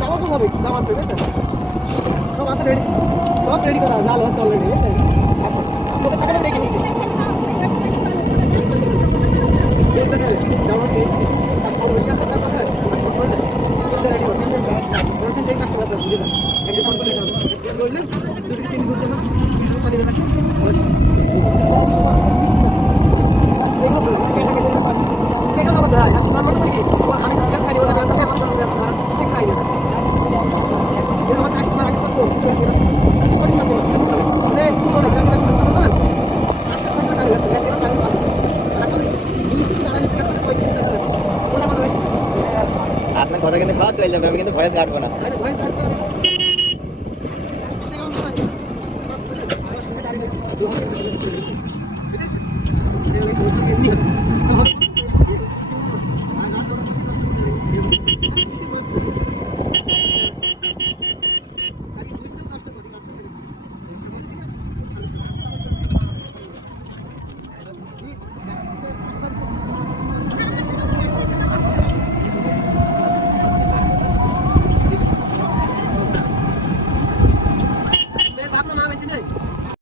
যাওয়া তো হবে যাওয়ার তো গেছে সব আছে রেডি সব রেডি করা, জাল আছে অলরেডি গেছে আসো তোকে টাকাটা ডেকে নিছি। কাস্টমার আছে, বুঝে যান। একদিন ফোন করে কথা কিন্তু খারাপ চলে যাবে আমি কিন্তু ভয়েস কাটবো না। এমনি